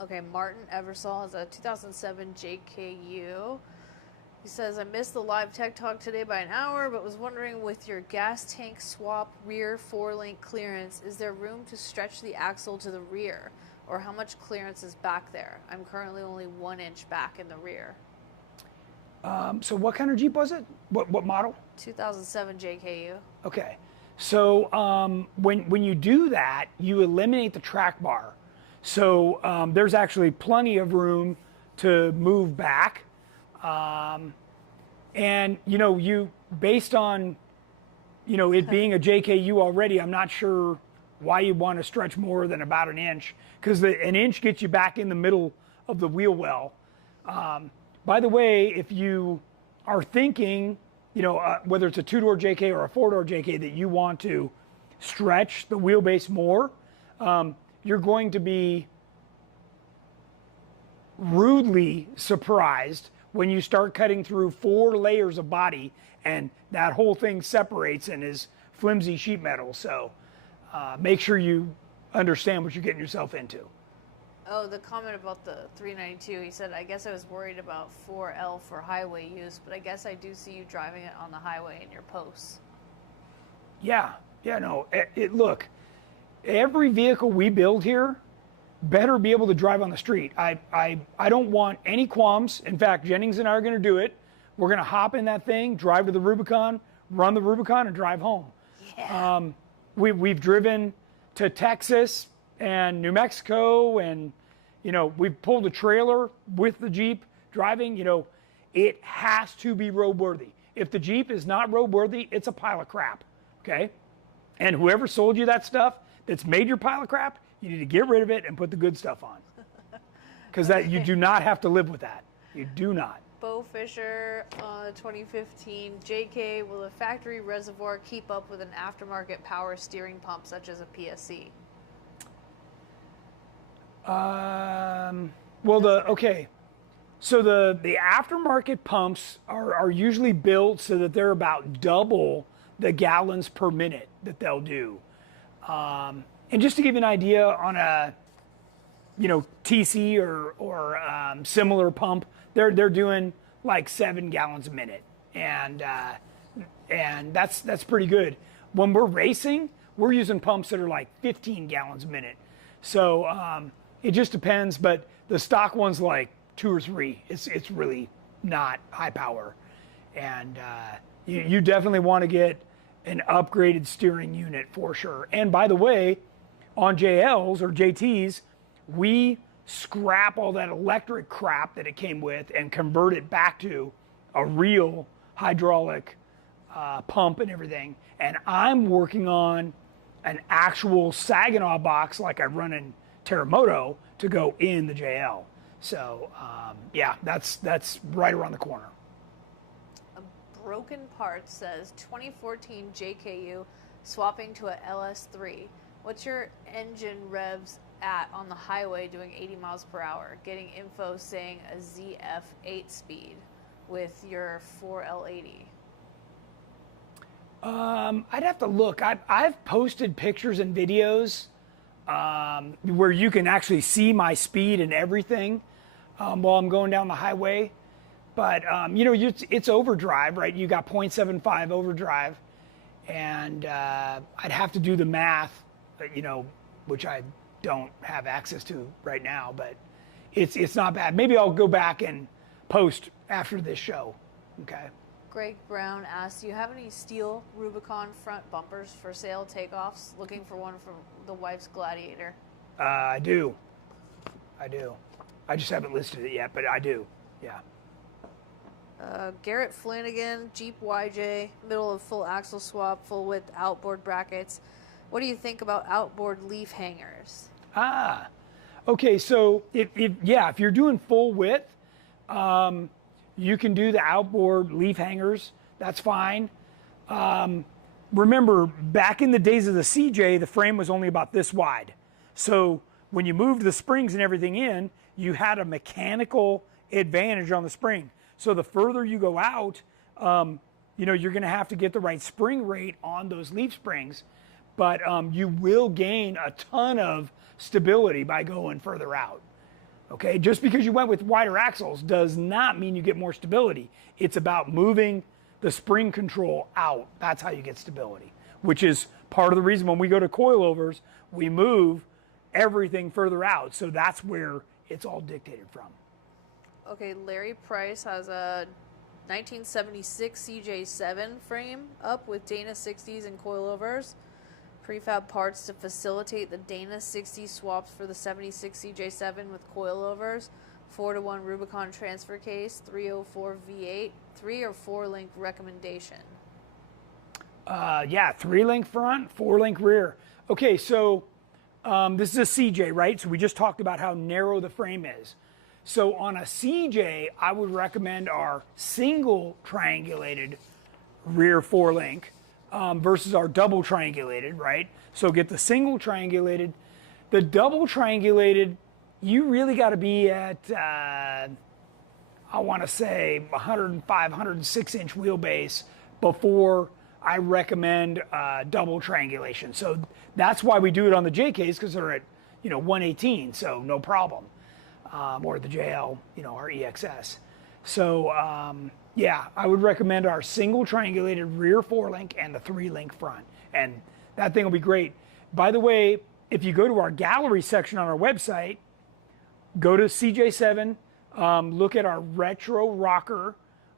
Okay, Martin Eversole has a 2007 JKU. He says, I missed the live tech talk today by an hour, but was wondering with your gas tank swap rear 4-link clearance, is there room to stretch the axle to the rear? Or how much clearance is back there? I'm currently only 1 inch back in the rear. So what kind of Jeep was it? What model? 2007 JKU. Okay. So when you do that, you eliminate the track bar. So there's actually plenty of room to move back. And you based on it being a JKU already, I'm not sure why you want to stretch more than about an inch, because an inch gets you back in the middle of the wheel well. By the way, if you are thinking, whether it's a 2-door JK or a 4-door JK that you want to stretch the wheelbase more, you're going to be rudely surprised when you start cutting through 4 layers of body and that whole thing separates and is flimsy sheet metal. So make sure you understand what you're getting yourself into. Oh, the comment about the 392, he said, I guess I was worried about 4L for highway use, but I guess I do see you driving it on the highway in your posts. Yeah, no, look, every vehicle we build here better be able to drive on the street. I don't want any qualms. In fact, Jennings and I are going to do it. We're going to hop in that thing, drive to the Rubicon, run the Rubicon, and drive home. Yeah. We've driven to Texas and New Mexico, and we've pulled a trailer with the Jeep driving. It has to be roadworthy. If the Jeep is not roadworthy, it's a pile of crap. Okay, and whoever sold you that stuff that's made your pile of crap, you need to get rid of it and put the good stuff on, because you do not have to live with that. You do not. Bo Fisher, 2015 JK, will a factory reservoir keep up with an aftermarket power steering pump such as a PSC? So the aftermarket pumps are usually built so that they're about double the gallons per minute that they'll do. And just to give you an idea on a TC or similar pump, they're doing like 7 gallons a minute, and that's pretty good. When we're racing, we're using pumps that are like 15 gallons a minute. So it just depends, but the stock one's like 2 or 3. It's really not high power. And you definitely want to get an upgraded steering unit for sure. And by the way, on JLs or JTs, we scrap all that electric crap that it came with and convert it back to a real hydraulic pump and everything. And I'm working on an actual Saginaw box like I run in Terremoto to go in the JL. So yeah, that's right around the corner. A broken part says 2014 JKU swapping to a LS3. What's your engine revs at on the highway doing 80 miles per hour? Getting info saying a ZF8 speed with your 4L80. I'd have to look. I've posted pictures and videos where you can actually see my speed and everything while I'm going down the highway. But you know, it's overdrive, right? You got 0.75 overdrive, and I'd have to do the math, you know, which I don't have access to right now. But it's not bad. Maybe I'll go back and post after this show. Okay. Greg Brown asks, do you have any steel Rubicon front bumpers for sale takeoffs? Looking for one for the wife's Gladiator. I do. I just haven't listed it yet, but I do. Yeah. Garrett Flanagan, Jeep YJ, middle of full axle swap, full width outboard brackets. What do you think about outboard leaf hangers? Okay. So if you're doing full width, you can do the outboard leaf hangers. That's fine. Remember, back in the days of the CJ, the frame was only about this wide. So when you moved the springs and everything in, you had a mechanical advantage on the spring. So the further you go out, you know, you're going to have to get the right spring rate on those leaf springs. But you will gain a ton of stability by going further out. Okay, just because you went with wider axles does not mean you get more stability. It's about moving the spring control out. That's how you get stability, which is part of the reason when we go to coilovers, we move everything further out. So that's where it's all dictated from. Okay, Larry Price has a 1976 CJ7 frame up with Dana 60s and coilovers. Prefab parts to facilitate the Dana 60 swaps for the 76 CJ7 with coilovers, 4-to-1 Rubicon transfer case, 304 V8, 3 or 4 link recommendation. Yeah, 3-link front, 4-link rear. Okay, so this is a CJ, right? So we just talked about how narrow the frame is. So on a CJ, I would recommend our single triangulated rear 4-link. Versus our double triangulated, right? So get the single triangulated. The double triangulated, you really got to be at, I want to say 105, 106 inch wheelbase before I recommend double triangulation. So that's why we do it on the JKs, because they're at, you know, 118, so no problem. Or the JL, you know, our EXS. So yeah, I would recommend our single triangulated rear 4-link and the 3-link front. And that thing will be great. By the way, if you go to our gallery section on our website, go to CJ7, look at our retro rocker,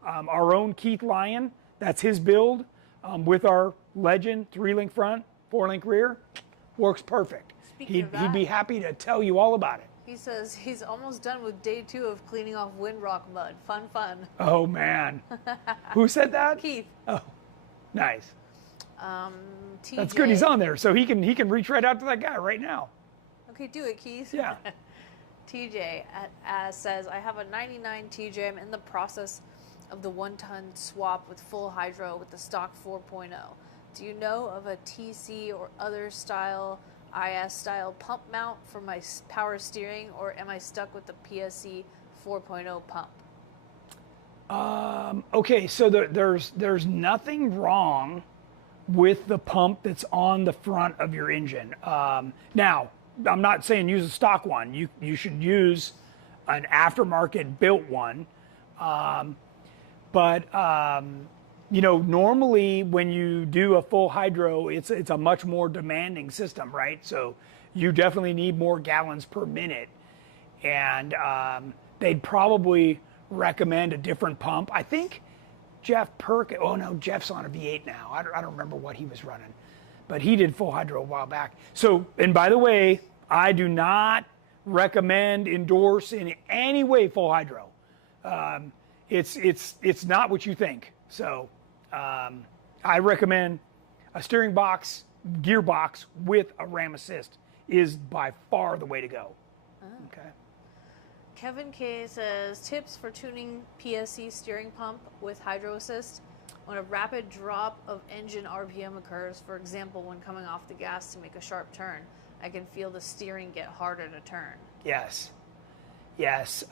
our own Keith Lyon. That's his build with our Legend 3-link front, 4-link rear. Works perfect. He'd be happy to tell you all about it. He says he's almost done with day 2 of cleaning off Windrock mud. Fun. Oh, man. Who said that? Keith. Oh, nice. TJ. That's good. He's on there, so he can reach right out to that guy right now. Okay, do it, Keith. Yeah. TJ says, I have a 99 TJ. I'm in the process of the 1-ton swap with full hydro with the stock 4.0. Do you know of a TC or other style IS style pump mount for my power steering, or am I stuck with the PSC 4.0 pump? Okay, so there's nothing wrong with the pump that's on the front of your engine. Now, I'm not saying use a stock one. You should use an aftermarket built one. You know, normally when you do a full hydro, it's a much more demanding system, right? So you definitely need more gallons per minute. And they'd probably recommend a different pump. I think Jeff Perkins, oh no, Jeff's on a V8 now. I don't remember what he was running, but he did full hydro a while back. So, and by the way, I do not recommend, endorse in any way full hydro. It's not what you think. So I recommend a steering box, gearbox with a RAM assist is by far the way to go. Oh. Okay. Kevin K says, tips for tuning PSC steering pump with hydro assist when a rapid drop of engine RPM occurs. For example, when coming off the gas to make a sharp turn, I can feel the steering get harder to turn. Yes. Yes.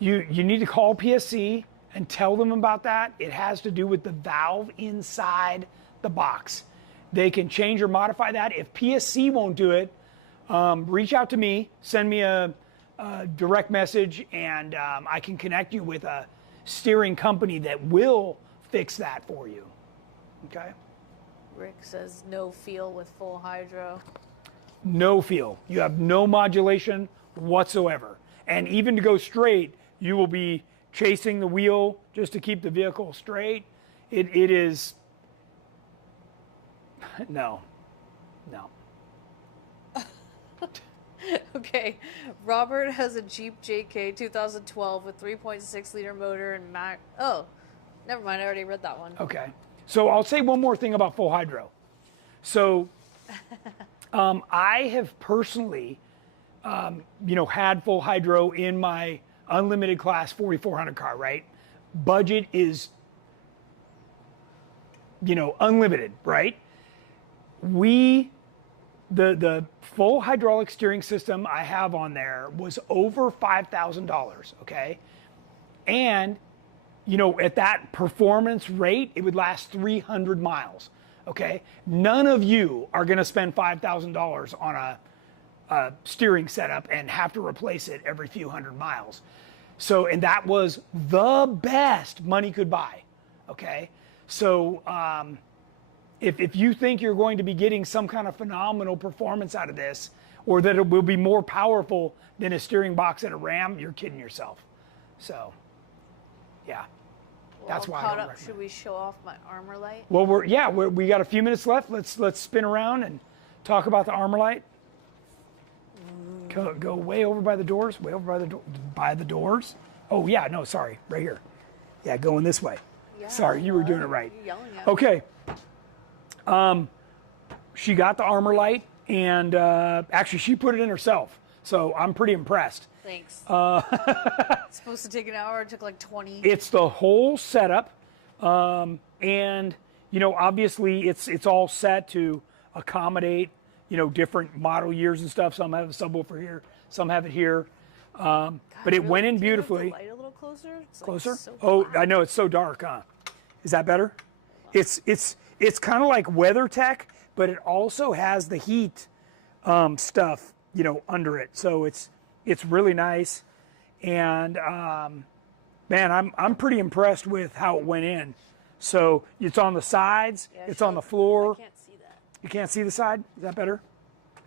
You need to call PSC and tell them about that. It has to do with the valve inside the box. They can change or modify that. If PSC won't do it, reach out to me, send me a direct message, and I can connect you with a steering company that will fix that for you. Okay? Rick says no feel with full hydro. No feel. You have no modulation whatsoever. And even to go straight, you will be chasing the wheel just to keep the vehicle straight. It is, no. Okay, Robert has a Jeep JK 2012 with 3.6 liter motor and oh, never mind, I already read that one. Okay, so I'll say one more thing about full hydro. So I have personally, had full hydro in my unlimited class 4400 car, right? Budget is, unlimited, right? The full hydraulic steering system I have on there was over $5,000, okay? And, at that performance rate, it would last 300 miles, okay? None of you are gonna spend $5,000 on a steering setup and have to replace it every few hundred miles. So, and that was the best money could buy, okay? So, if you think you're going to be getting some kind of phenomenal performance out of this, or that it will be more powerful than a steering box at a Ram, you're kidding yourself. So, yeah, that's why I don't recommend. Should we show off my armor light? Well, we got a few minutes left. Let's spin around and talk about the armor light. Go way over by the doors. Way over by the doors. Oh yeah, no, sorry, right here. Yeah, going this way. Yeah, sorry, you were doing it right. You're yelling at me. Okay. She got the armor light, and actually she put it in herself, so I'm pretty impressed. Thanks. It's supposed to take an hour. It took like 20. It's the whole setup, and obviously it's all set to accommodate different model years and stuff. Some have a subwoofer here, some have it here, but it really? went in Can beautifully. you have the light a little closer? It's Closer? Like so Oh, black. I know, it's so dark, huh? Is that better? It's kind of like WeatherTech, but it also has the heat stuff, under it. So it's really nice, and man, I'm pretty impressed with how it went in. So it's on the sides, Yeah, it's on the floor. I can't see that. You can't see the side? Is that better? I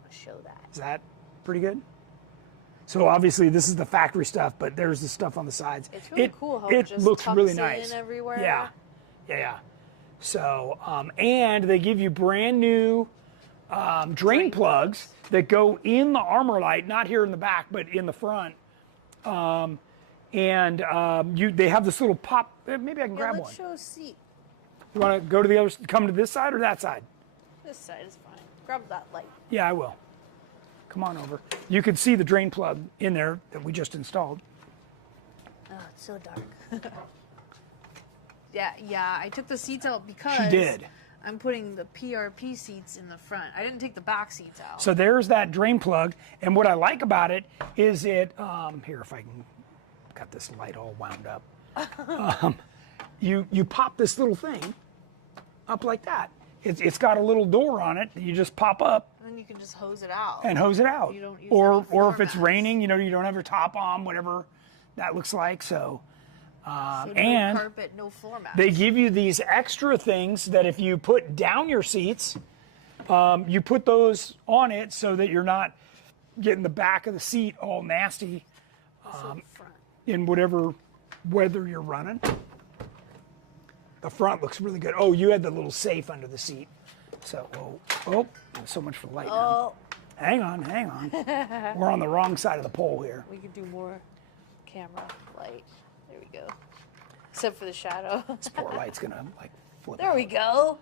want to show that. Is that pretty good? So obviously this is the factory stuff, but there's the stuff on the sides. It's really cool how it just looks tucks really in nice. everywhere. Yeah. So, and they give you brand new drain plugs that go in the armor light, not here in the back, but in the front. They have this little pop. Maybe I can grab one. Let's show a seat. You want to go to the other? Come to this side or that side? This side is fine. Grab that light. Yeah, I will. Come on over. You can see the drain plug in there that we just installed. Oh, it's so dark. Yeah. I took the seats out because She did. I'm putting the PRP seats in the front. I didn't take the back seats out. So there's that drain plug, and what I like about it is here, if I can got this light all wound up. You pop this little thing up like that. It's got a little door on it that you just pop up. And then you can just hose it out. And hose it out. You don't use or any floor if it's mats. raining, you don't have your top on, whatever that looks like. So, So no and carpet, no floor mats. they give you these extra things that if you put down your seats, You put those on it so that you're not getting the back of the seat all nasty in whatever weather you're running. The front looks really good. Oh, you had the little safe under the seat. So, so much for light now. Hang on. We're on the wrong side of the pole here. We could do more camera light. There we go. Except for the shadow. This poor light's gonna like flip There out. we go.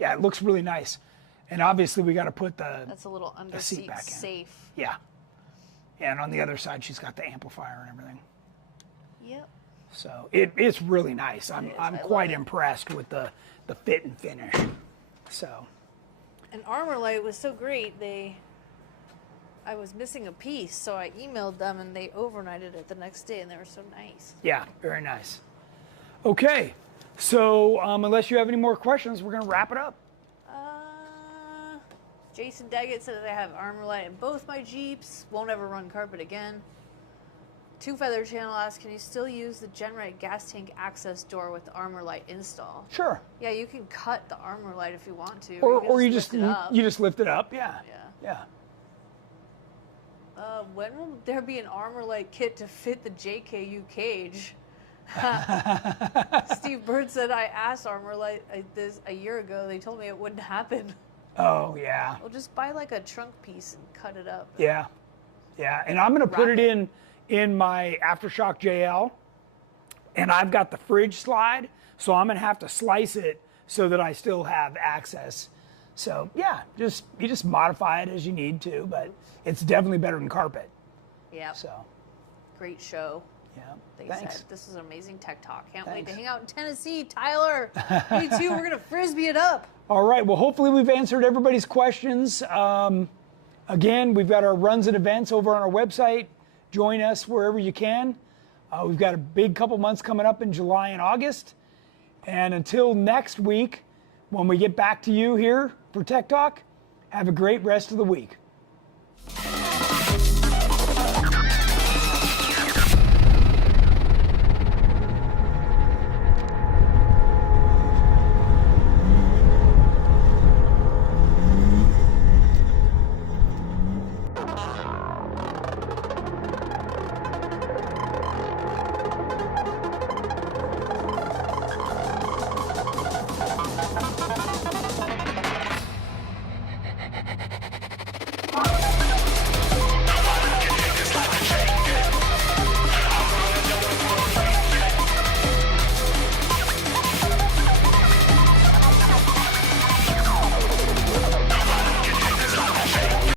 Yeah, it looks really nice. And obviously we got to put That's a little under seat seat back in. safe. Yeah. And on the other side, she's got the amplifier and everything. Yep. So it's really nice. I'm I quite love it. impressed with the fit and finish. So. And Armor Light was so great. I was missing a piece, so I emailed them and they overnighted it the next day, and they were so nice. Yeah, very nice. Okay, so unless you have any more questions, we're gonna wrap it up. Jason Daggett says I have Armor Light in both my Jeeps. Won't ever run carpet again. Two Feather Channel asks, can you still use the GenRight gas tank access door with the Armor Light install? Sure. Yeah, you can cut the Armor Light if you want to. Or you lift just it up. lift it up. Yeah. Yeah. When will there be an Armor Light kit to fit the JKU cage? Steve Bird said I asked Armor Light this a year ago. They told me it wouldn't happen. Oh yeah. Well, just buy like a trunk piece and cut it up. Yeah. Yeah. And I'm gonna put it in my Aftershock JL, and I've got the fridge slide, so I'm gonna have to slice it so that I still have access. So yeah, you just modify it as you need to, but it's definitely better than carpet. Yeah. So Great show. yeah, They thanks. said this is an amazing tech talk. Can't wait Thanks. to hang out in Tennessee, Tyler. Me too. We're gonna frisbee it up. All right, well, hopefully we've answered everybody's questions. Again, we've got our runs and events over on our website. Join us wherever you can. We've got a big couple months coming up in July and August. And until next week, when we get back to you here for Tech Talk, have a great rest of the week.